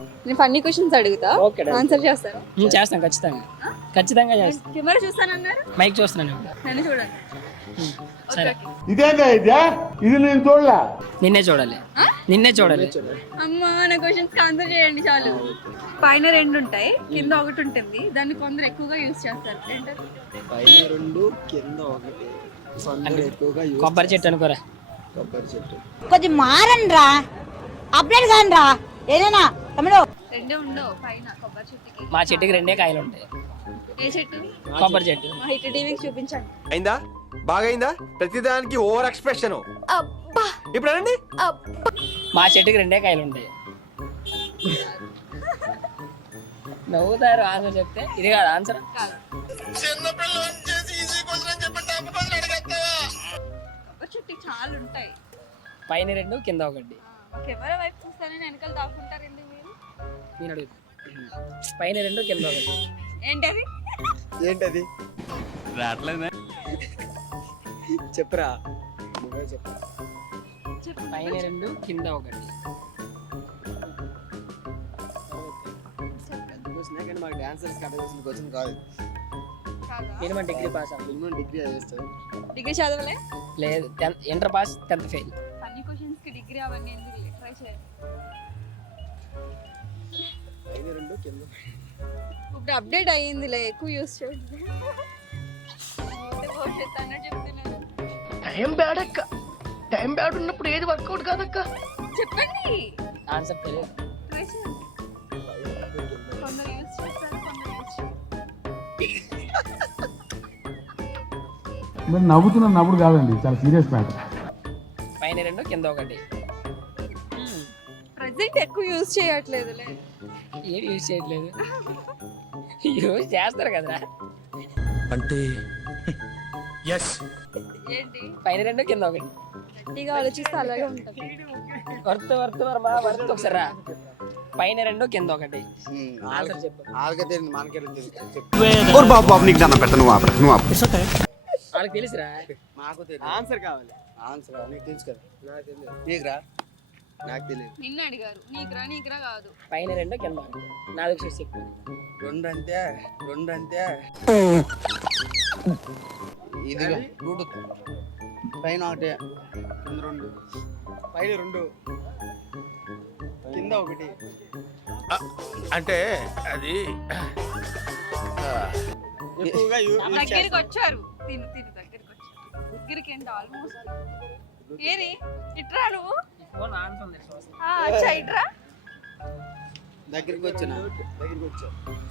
నేను funny questions అడుగుతా, answer చేస్తాను. చేస్తాను, ఖచ్చితంగా చేస్తాను. కెమెరా చూస్తానన్నారు, మైక్ చూస్తున్నాను. నన్ను చూడండి. సరే, ఇది నేను చూడలే. నిన్నే చూడాలి. అమ్మా, నా క్వశ్చన్స్ ఆన్సర్ చేయండి చాలు. పైన 2 ఉంటాయి, కింద 1 ఉంటుంది. దాన్ని కొందరు ఎక్కువగా యూజ్ చేస్తారు. ఏంటది? పైన 2 కింద 1 కొందరు ఎక్కువగా కొబ్బరి చెట్టు అనుకోరా. కొబ్బరి చెట్టు. కొంచెం మారండ్రా, అప్డేట్ కానరా ఏదైనా తమ్ముడు. 2 ఉండవు పైన కొబ్బరి చెట్టుకి. మా చెట్టుకి 2 కాయలు ఉంటాయి. ఏ చెట్టు? కొబ్బరి చెట్టు. మా హిట్ టీవీకి చూపించండి. అయిందా? బాగైందా? ప్రతిదానికి ఓవర్ ఎక్స్ప్రెషన్. ఇప్పుడు అనండి. మా చెట్టుకి 2 కాయలు ఉంటాయి. నవ్వుతారు ఆన్సర్ చెప్తే. ఇది కాదు ఆన్సర్. కొబ్బరి చెట్టుకి చాలా ఉంటాయి. పైన 2 కింద 1. కెమెరా వైపు చూస్తానని వెనకాల దాక్కుంటారు ఎందుకు మీరు? నేను అడుగు. పైన 2 కింద 1. ఏంటది? ఏంటది? రావట్లేదా? చెప్పరా, నువ్వే చెప్పు. పైన 2 కింద 1. కానీ మాకు డాన్సర్స్ కట్టవలసిన క్వశ్చన్ కాదు. Minimum degree pass. Minimum degree చేస్తావు. డిగ్రీ చదవలే? లేదు, ఇంటర్ పాస్, 10th ఫెయిల్. అన్ని క్వశ్చన్స్ కి డిగ్రీ అవన్నీ ఎందుకు? ట్రై చేయండి. పైన 2 కింద. ఇప్పుడు అప్డేట్ అయ్యిందిలే, ఎక్కువ యూస్ చేయండి. టైం బ్యాడ్ ఉన్నప్పుడు ఏది వర్కౌట్ కాదక్క. చెప్పండి, ఆన్సర్ తెలియదు. ట్రై చేయండి. కొందరు యూస్ చేస్తారు, కొందరు యూస్ చేయరు. మీరు నవ్వుతున్న నవ్వుడు కాదండి, చాలా సీరియస్ మ్యాటర్. పైన 2 కింద 1. ప్రెజెంట్ ఎక్కువ యూస్ చేయట్లేదులే. ఏం యూజ్ చేయట్లేదు. యూజ్ చేస్తారు కదరా. అంటే ఏంటి? పైన 2 కింద 1. గట్టిగా ఆలోచిస్తే అలాగే ఉంటుంది. వర్త్ ఒకసారి రా. పైన 2 కింద 1. ఆన్సర్ చెప్పు. ఆల్గతే మనకెళ్ళి చెప్పు. ఓర్ బాబు బాబు నీకు దాన్ని పెట్టను. వాళ్ళకి తెలుసురా. మాకు తెలియదు. ఆన్సర్ కావాలి. ఆన్సర్ నీకు తెలుసు కదా. నాకు తెలియదు. నీకురా? నాకు తెలియదు. నిన్ను అడిగారు. నీకురా కాదు. పైన 2 కింద 1. నాలుగు చూసి చెప్పు. 2 అంటే ఇది బ్లూటూత్. పైన 1 కింద 2. పైన 2 కింద 1. అంటే అది ఎక్కువగా దగ్గరికి వచ్చారు. తిను దగ్గరికి వచ్చారు. దగ్గరికి అంటే ఆల్మోస్ట్. ఏది? ఇట్రా నువ్వు. ఇట్రా. దగ్గరికి వచ్చాను.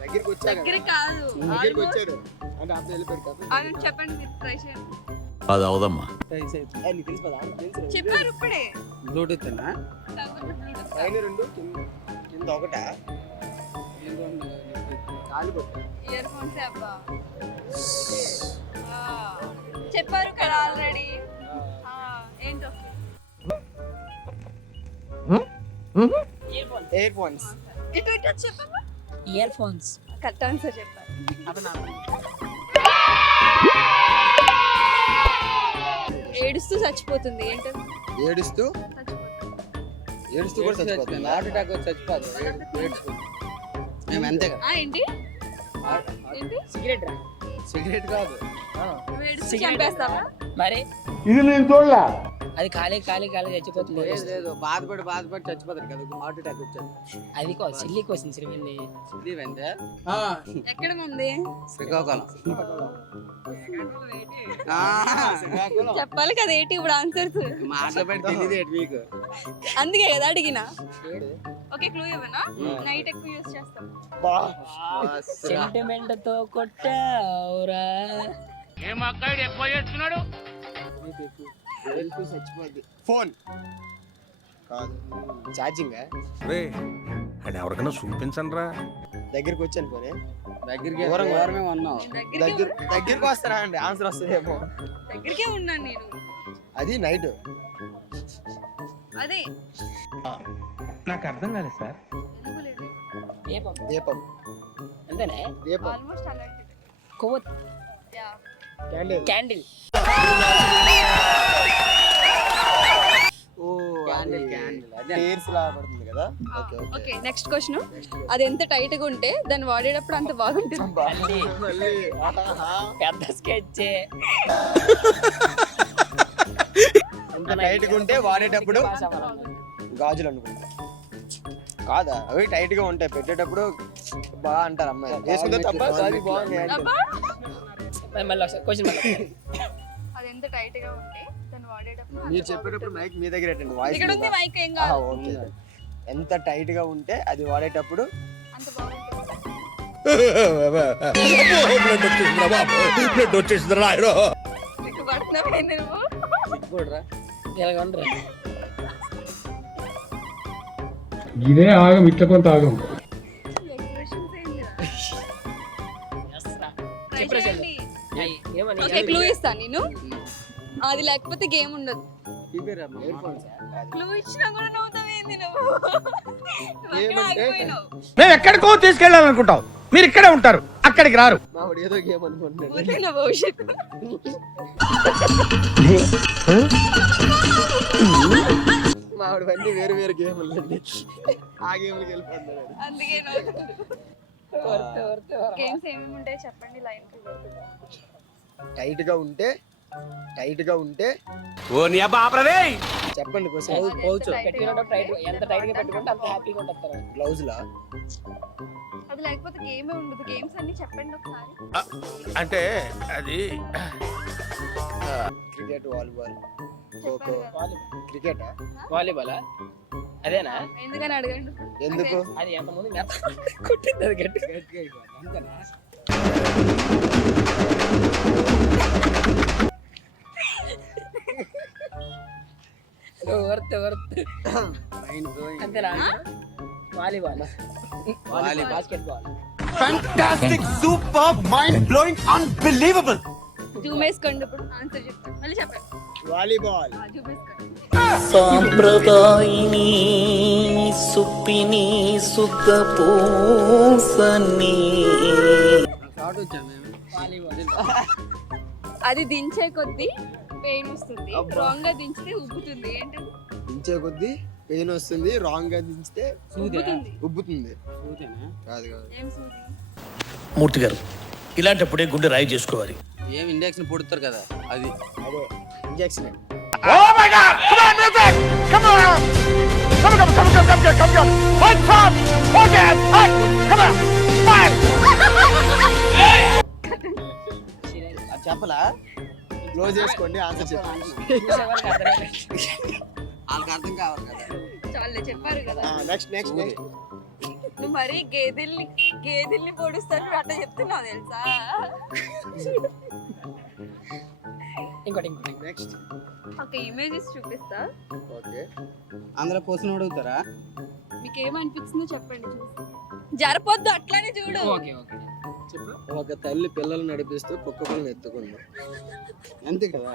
దగ్గర కాదు. దగ్గరికి వచ్చాడు అంటే అప్పుడు వెళ్ళిపోయాడు కదా. చెప్పండి, మీరు ట్రై చేయండి. అది అవదమ్మా. చెప్పారు ఇప్పుడే. బ్లూటూత్ అన్నా? పైన 2 కింద 1. ఇయర్ ఫోన్స్ అబ్బా. చెప్పారు కదా ఆల్రెడీ. ఏంటో ఇయర్ ఫోన్స్. ఇటు చెప్పమ్మా. Ear phones. కరెక్ట్ ఆన్సర్ చెప్పారు. ఏడుస్తూ చచ్చిపోతుంది. ఏంటది? ఏడుస్తూ కూడా చచ్చిపోతుంది. హార్ట్ అటాక్ వచ్చి చచ్చిపోతుంది. మేము అంతే కదా. ఏంటి? సిగరెట్ రా. సిగరెట్ కాదు. ఏడుస్తూ చంపేస్తావా? మరి ఇది నేను చూడలే. అది ఖాళీ చచ్చిపోతుంది. లేదు, బాధపడి చచ్చిపోతాడు కదా. హార్ట్ అటాక్ వచ్చాడు. అది సిల్లీ క్వశ్చన్స్ ఇవన్నీ. అంటే ఎక్కడ ఉంది? శ్రీకాకుళం. చెప్పాలి కదా ఏంటి ఇప్పుడు ఆన్సర్స్. మాట్లాడి తెలియదు మీకు. అందుకే కదా అడిగినా. ఓకే, క్లూ ఇవ్వనా? నైట్ ఎక్కువ యూస్ చేస్తాం. సెంటిమెంట్ తో కొట్టావురా. ఎక్కువ చేస్తున్నాడు. చచ్చిపోద్ది. ఫోన్ కాదు, ఛార్జింగ్. రే అది ఎవరికైనా చూపించండి రా. దగ్గరికి వచ్చాను పోనీ. దూరమే ఉన్నావు. దగ్గరికి వస్తారా అండి? ఆన్సర్ వస్తుందేమో. దగ్గరికే ఉన్నాను నేను. అది నైట్. అదే నాకు అర్థం కాలేదు సార్. దీపం. అంతేనే. దీపం. ఆల్మోస్ట్ అలాంటిది. కొవ్వొత్తి. క్యాండిల్. ఓ క్యాండిల్. అదే టైర్స్ లా పడుతుంది కదా. కదా. Okay okay. Okay next question, అది ఎంత టైట్ గా ఉంటే దాన్ని వాడేటప్పుడు అంత బాగుంటుంది. మళ్ళీ ఆహా. పెద్ద స్కెచ్ ఎంత టైట్ గా ఉంటే వాడేటప్పుడు గాజులు అనుకుంటా. కాదా, అవి టైట్ గా ఉంటాయి, పెట్టేటప్పుడు బాగా అంటారు అమ్మాయి. వేసుకుంటే తప్ప గాజు బాగుంది అంటే. అబ్బా, మళ్ళీ ఒకసారి క్వశ్చన్ మళ్ళీ అది ఎంత టైట్ గా ఉంటే దాన్ని వాడేటప్పుడు అంత మీరు చెప్పేటప్పుడు బాగుంటుంది. మైక్ మీ దగ్గర పెట్టండి, వాయిస్ ఇక్కడ ఉంది మైక్ ఏం ఆ, కాదు. ఓకే. ఎంత టైట్ గా ఉంటే అది వాడేటప్పుడు అంత బాగుంటుంది. నీకు పడుతున్నావేంది నువ్వు? సిగ్గుపడరా. ఇలాగ ఉండరా ఇదే ఆగం, ఇట్ల కొంత ఆగం. Expressions ఏందిరా? Try చెప్పరా చేయండి. ఏమని ఓకే క్లూ ఇస్తాను నేను, అది లేకపోతే గేమ్ ఉండదు. క్లూ ఇచ్చినా కూడా నవ్వుతావేంది నువ్వు? నువ్వు అక్కడే ఏమంటే? ఆగిపోయినావు. మేము ఎక్కడికో తీసుకెళ్ళాలనుకుంటాం, మీరు ఇక్కడే ఉంటారు, అక్కడికి రారు. మావాడు ఏదో గేమ్ అనుకుంటున్నాడు. పోతే నా భవిష్యత్తు. మావాడు అన్ని వేరు వేరు గేమ్లు అండి, ఆ గేమ్లకి వెళ్ళిపోతున్నాడు. అందుకే గేమ్స్ ఏమేమి ఉంటాయి చెప్పండి లైన్. టైట్ గా ఉంటే చెప్పండి పౌచ్ పెట్టుకున్నప్పుడు టైట్ ఎంత టైట్ గా పెట్టుకుంటే అంత హ్యాపీగా ఉంటుంది. గ్లౌజ్ లా అది లేకపోతే గేమే ఉండదు. గేమ్స్ అన్ని చెప్పండి ఒకసారి. అంటే అది cricket, volleyball, kho kho, cricket. Volleyball అదేనా? ఎందుకని అడగండి. ఎందుకు? అది ఎంత ముందు కుట్టింది అది గట్టి అంతేనా? Volleyball, basket ball. Fantastic, super, mind blowing, unbelievable. Zoom వేసుకోండి ఇప్పుడు ఆన్సర్ చెప్పండి. మళ్ళీ చెప్పండి. వాలీబాల్. జూమ్ వేసుకోండి. సాంప్రదాయిని సుప్పిని సుఖ పూసని అది దించే కొద్దీ పెయిన్ వస్తుంది, రాంగ్ గా దించితే ఉబ్బుతుంది. ఏంటది? దించే కొద్దీ పెయిన్ వస్తుంది, రాంగ్ గా దించితే ఉబ్బుతుంది. ఉబ్బుతుంది. కాదు కాదు. ఏం సూది? మూర్తి గారు ఇలాంటప్పుడే గుండె రాయి చేసుకోవాలి. ఏం ఇంజక్షన్ పుడతారు కదా అది. అదే injection. Oh my God! Come on, music! Come on! Come on! One top! Forget! Come on! Fire! అది చెప్పలా, క్లోజ్ చేసుకోండి, ఆన్సర్ చెప్పండి. వాళ్ళకి అర్థం కావాలి కదా. చాలే చెప్పారు కదా. Next next next. నువ్వు మరి గేదెల్ని పొడుస్తాను అట్లా చెప్తున్నావు తెలుసా? ఇంకోటి నెక్స్ట్. ఓకే ఇమేజెస్ చూపిస్తా. ఓకే. అందరూ క్వశ్చన్ అడుగుతారా? మీకు ఏమనిపించిందో చెప్పండి చూసి. జరపొద్దు, అట్లానే చూడు. ఓకే ఓకే ఒక తల్లి పిల్లలు నడిపిస్తూ కుక్క పిల్లలు ఎత్తుకుంది, అంతే కదా.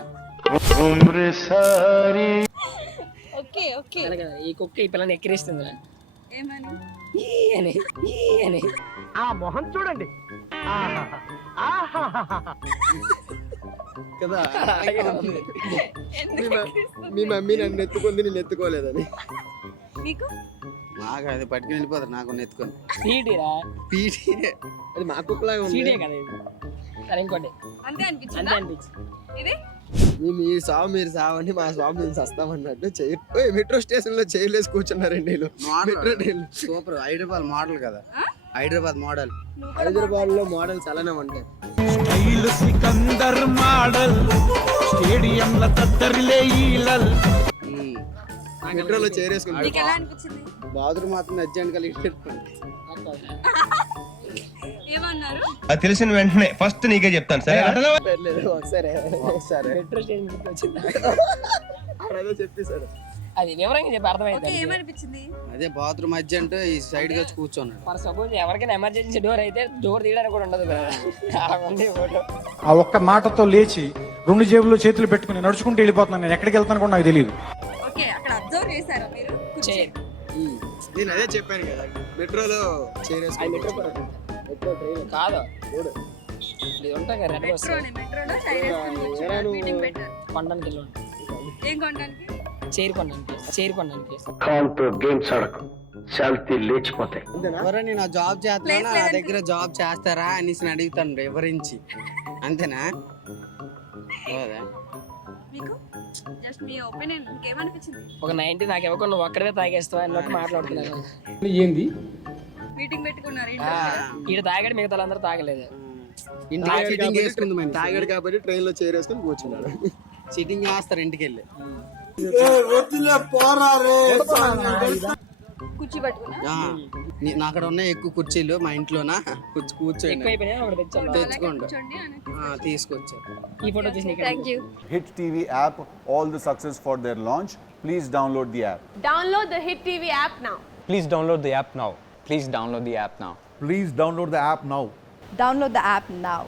Okay okay. ఈ కుక్క ఈ పిల్లని ఎక్కిరిస్తుంది ఏమని? అని ఆ మొహం చూడండి. కదా. ఎందుకు ఎక్కిరిస్తుంది? మీ మమ్మీ నన్ను ఎత్తుకుంది, నేను ఎత్తుకోలేదని. నీకు నాకు అది పట్టుకుని వెళ్ళిపోతారు, నాకు నెత్తుకొని. సీటీరా పీటీ అది మా కుక్కలాగా ఉంది. సీటే కదా ఇది. సరే ఇంకోటి అంతే అనిపించిందా? అంతే అనిపించింది. ఇది మీరు సావు అని మా స్వామి మేము వస్తామన్నట్టు మెట్రో స్టేషన్ లో చైర్లేసి కూర్చున్నారండి వీళ్ళు. Metro train super. Hyderabad model కదా, హైదరాబాద్ మోడల్. నువ్వు కూడా హైదరాబాద్ లో మోడల్స్ అలానే ఉంటాయి. సికందర్ మోడల్ స్టేడియంల తత్తరిలే ఈలల్. మెట్రోలో చైర్ వేసుకుంటారు. నీకు ఎలా అనిపించింది? బాత్రూమ్ మాత్రం అర్జెంట్ కలిగి ఏమన్నారు? అది తెలిసిన వెంటనే ఫస్ట్ నీకే చెప్తాను సరే. ఒకసారి మెట్రో స్టేషన్ గుర్తు వచ్చిందా? అదే చెప్పేశారు. అది వివరంగా చెప్పి ఓకే అర్థమైంది. ఏమనిపించింది? అదే బాత్రూమ్ అర్జెంట్ ఈ సైడ్ గా కూర్చోన్నాడు. ఫర్ సపోజ్ ఎవరికైనా ఎమర్జెన్సీ డోర్ అయితే డోర్ తీయడానికి కూడా ఉండదు కదా. అలా ఉంది ఫోటో. ఆ ఒక్క మాటతో లేచి 2 జేబుల్లో చేతులు పెట్టుకుని నడుచుకుంటూ వెళ్ళిపోతున్నాను. నేను ఎక్కడికి వెళ్తాను కూడా నాకు తెలియదు. ఓకే అక్కడ అబ్జర్వ్ చేశారా మీరు? చైర్ నేను అదే చెప్పాను కదా, మెట్రోలో చైర్ అది మెట్రో వేసుకుంటారు. మెట్రో ట్రైన్ కాదు, ఇది ఉంటాయి కదా రెడ్ బస్. మెట్రోలో చైర్ వేసుకొని మీటింగ్ పెట్టారు. కొనడానికి వెళ్ళి ఏం కొనడానికి? చైర్ కొనడానికి కాల్తో గేమ్స్ ఆడకు. చాలితే లేచిపోతాయి. ఎవరైనా నా జాబ్ చేస్తున్నా నా లేదంటే- దగ్గర జాబ్ చేస్తారా అనేసి అడుగుతాను ఎవరించి. అంతేనా? అవుదా? మీకు జస్ట్ మీ ఒపీనియన్ ఇంకేమనిపించింది? ఒక 90 నాకు ఇవ్వకుండా నువ్వు ఒక్కడే తాగేస్తావు అన్నట్టు మాట్లాడుతున్నాను. మీటింగ్ పెట్టుకున్నారు ఈడ తాగాడు, మిగతా వాళ్ళందరూ తాగలేదు. ఇంటికి చీటింగ్ చేసుకుంది మంచి. తాగాడు కాబట్టి ట్రైన్ లో చేరేసుకొని కూర్చున్నాడు. చీటింగ్ చేస్తారు ఇంటికి వెళ్ళి. కుర్చీ పట్టుకున్నా నా అక్కడ ఉన్నాయి ఎక్కువ కుర్చీలు మా ఇంట్లోనా కూర్చోండి ఎక్కువ అయిపోయినా ఒకటి తెచ్చాను. తెచ్చుకోండి. కూర్చోండి అని తీసుకొచ్చారు. ఈ ఫోటో చూసి thank you. Hit TV app, all the success for their launch. Please download the app. Download the Hit TV app now. Please download the app now. Please download the app now. Please download the app now. Download the app now.